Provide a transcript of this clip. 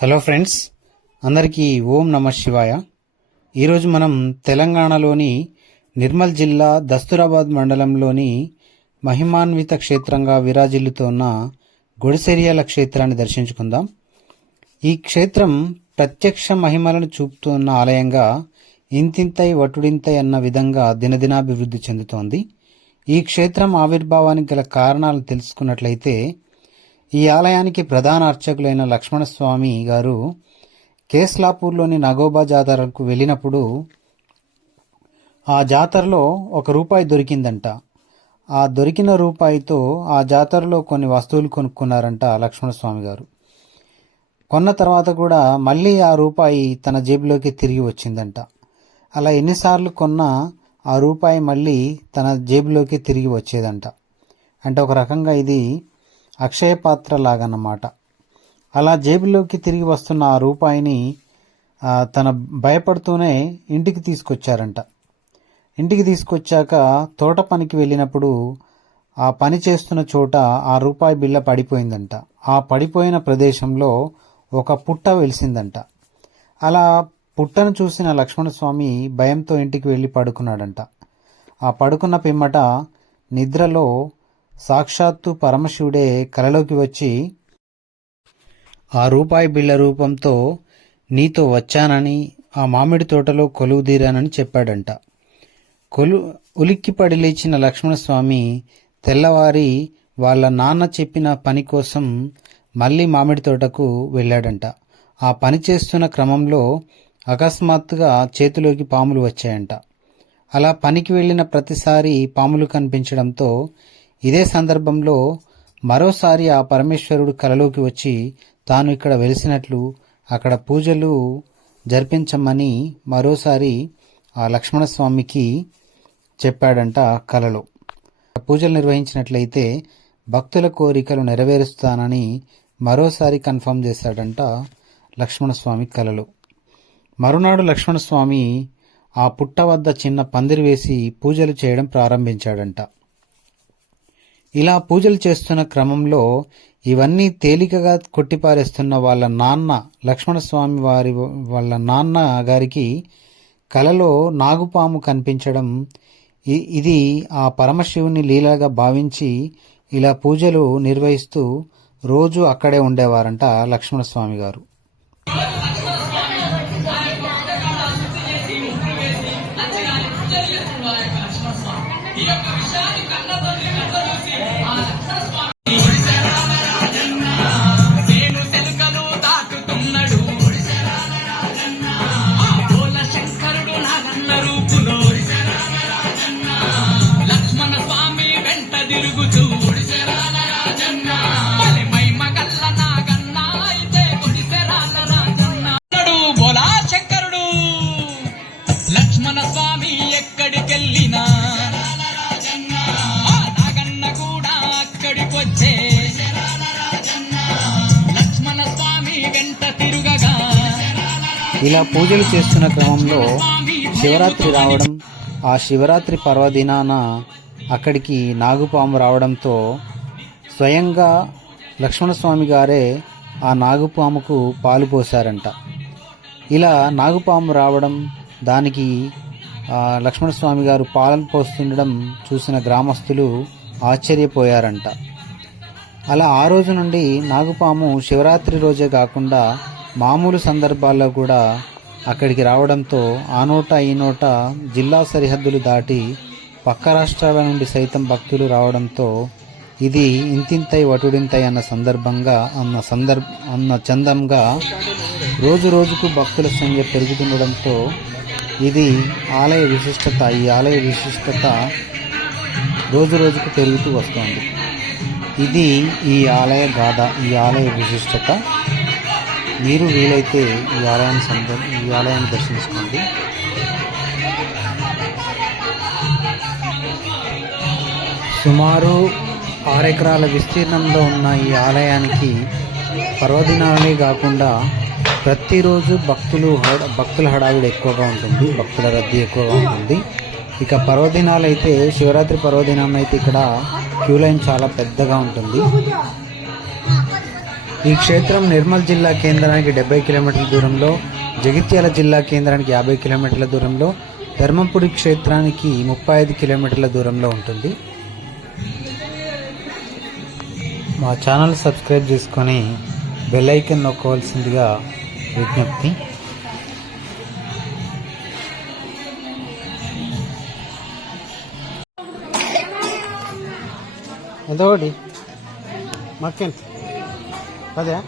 Hello friends అందరికీ ఓం నమ శివాయ. ఈరోజు మనం తెలంగాణలోని నిర్మల్ జిల్లా దస్తూరాబాద్ మండలంలోని మహిమాన్విత క్షేత్రంగా విరాజిల్లుతోన్న గుడిసెరియాల క్షేత్రాన్ని దర్శించుకుందాం. ఈ క్షేత్రం ప్రత్యక్ష మహిమలను చూపుతున్న ఆలయంగా ఇంతింతై వటుడింతై అన్న విధంగా దినదినాభివృద్ధి చెందుతోంది. ఈ క్షేత్రం ఆవిర్భావానికి గల కారణాలు తెలుసుకున్నట్లయితే ఈ ఆలయానికి ప్రధాన అర్చకులైన లక్ష్మణస్వామి గారు కేస్లాపూర్లోని నగోబా జాతరకు వెళ్ళినప్పుడు ఆ జాతరలో ఒక రూపాయి దొరికిందంట. ఆ దొరికిన రూపాయితో ఆ జాతరలో కొన్ని వస్తువులు కొనుక్కున్నారంట లక్ష్మణస్వామి గారు. కొన్న తర్వాత కూడా మళ్ళీ ఆ రూపాయి తన జేబులోకి తిరిగి వచ్చిందంట. అలా ఎన్నిసార్లు కొన్నా ఆ రూపాయి మళ్ళీ తన జేబులోకి తిరిగి వచ్చేదంట. అంటే ఒక రకంగా ఇది అక్షయ పాత్ర లాగన్నమాట అలా జేబులోకి తిరిగి వస్తున్న ఆ రూపాయిని తన భయపడుతూనే ఇంటికి తీసుకొచ్చారంట. ఇంటికి తీసుకొచ్చాక తోట పనికి వెళ్ళినప్పుడు ఆ పని చేస్తున్న చోట ఆ రూపాయి బిళ్ళ పడిపోయిందంట. ఆ పడిపోయిన ప్రదేశంలో ఒక పుట్ట వెలిసిందంట. అలా పుట్టను చూసిన లక్ష్మణస్వామి భయంతో ఇంటికి వెళ్ళి పడుకున్నాడంట. ఆ పడుకున్న పిమ్మట నిద్రలో సాక్షాత్తు పరమశివుడే కలలోకి వచ్చి ఆ రూపాయి బిళ్ళ రూపంతో నీతో వచ్చానని ఆ మామిడి తోటలో కొలువుదీరానని చెప్పాడంట. కొలు ఉలిక్కిపడి లేచిన లక్ష్మణస్వామి తెల్లవారి వాళ్ళ నాన్న చెప్పిన పని కోసం మళ్ళీ మామిడి తోటకు వెళ్ళాడంట. ఆ పని చేస్తున్న క్రమంలో అకస్మాత్తుగా చేతిలోకి పాములు వచ్చాయంట. అలా పనికి వెళ్ళిన ప్రతిసారి పాములు కనిపించడంతో ఇదే సందర్భంలో మరోసారి ఆ పరమేశ్వరుడు కలలోకి వచ్చి తాను ఇక్కడ వెలిసినట్లు అక్కడ పూజలు జరిపించమని మరోసారి ఆ లక్ష్మణస్వామికి చెప్పాడంట ఆ కలలో. పూజలు నిర్వహించినట్లయితే భక్తుల కోరికలు నెరవేరుస్తానని మరోసారి కన్ఫర్మ్ చేశాడంట లక్ష్మణస్వామి కలలు. మరునాడు లక్ష్మణస్వామి ఆ పుట్ట వద్ద చిన్న పందిరి వేసి పూజలు చేయడం ప్రారంభించాడంట. ఇలా పూజలు చేస్తున్న క్రమంలో ఇవన్నీ తేలికగా కొట్టిపారేస్తున్న వాళ్ళ నాన్న లక్ష్మణస్వామి వారి వాళ్ళ నాన్న గారికి కలలో నాగుపాము కనిపించడం ఇ- ఇది ఆ పరమశివుని లీలగా భావించి ఇలా పూజలు నిర్వహిస్తూ రోజు అక్కడే ఉండేవారంట లక్ష్మణస్వామి గారు. ఇలా పూజలు చేస్తున్న క్రమంలో శివరాత్రి రావడం ఆ శివరాత్రి పర్వదినాన అక్కడికి నాగుపాము రావడంతో స్వయంగా లక్ష్మణస్వామి గారే ఆ నాగుపాముకు పాలు పోశారంట. ఇలా నాగుపాము రావడం దానికి లక్ష్మణస్వామి గారు పాలన పోస్తుండడం చూసిన గ్రామస్తులు ఆశ్చర్యపోయారంట. అలా ఆ రోజు నుండి నాగుపాము శివరాత్రి రోజే కాకుండా మామూలు సందర్భాల్లో కూడా అక్కడికి రావడంతో ఆ నోట ఈ నోట జిల్లా సరిహద్దులు దాటి పక్క రాష్ట్రాల నుండి సైతం భక్తులు రావడంతో ఇది ఇంతింతై వటుడింతై అన్న సందర్భంగా అన్న సందర్భ అన్న చందంగా రోజు రోజుకు భక్తుల సంఖ్య పెరుగుతుండడంతో ఇది ఆలయ విశిష్టత ఈ ఆలయ విశిష్టత రోజు రోజుకు పెరుగుతూ వస్తుంది. ఇది ఈ ఆలయ గాథ ఈ ఆలయ విశిష్టత. మీరు వీలైతే ఈ ఆలయాన్ని సందర్ ఈ ఆలయాన్ని దర్శించుకోండి. సుమారు ఆరెకరాల విస్తీర్ణంలో ఉన్న ఈ ఆలయానికి పర్వదినాలే కాకుండా ప్రతిరోజు భక్తులు భక్తుల హడావిడి ఎక్కువగా ఉంటుంది భక్తుల రద్దీ ఎక్కువగా ఉంటుంది. ఇక పర్వదినాలు అయితే శివరాత్రి పర్వదినం అయితే ఇక్కడ క్యూ లైన్ చాలా పెద్దగా ఉంటుంది. ఈ క్షేత్రం నిర్మల్ జిల్లా కేంద్రానికి డెబ్బై కిలోమీటర్ల దూరంలో జగిత్యాల జిల్లా కేంద్రానికి యాభై కిలోమీటర్ల దూరంలో ధర్మపురి క్షేత్రానికి ముప్పై ఐదు కిలోమీటర్ల దూరంలో ఉంటుంది. మా ఛానల్ సబ్స్క్రైబ్ చేసుకొని బెల్ ఐకన్ నొక్కవలసిందిగా విజ్ఞప్తి. అదొకటి. మక్కెన్ பார்த்தேன்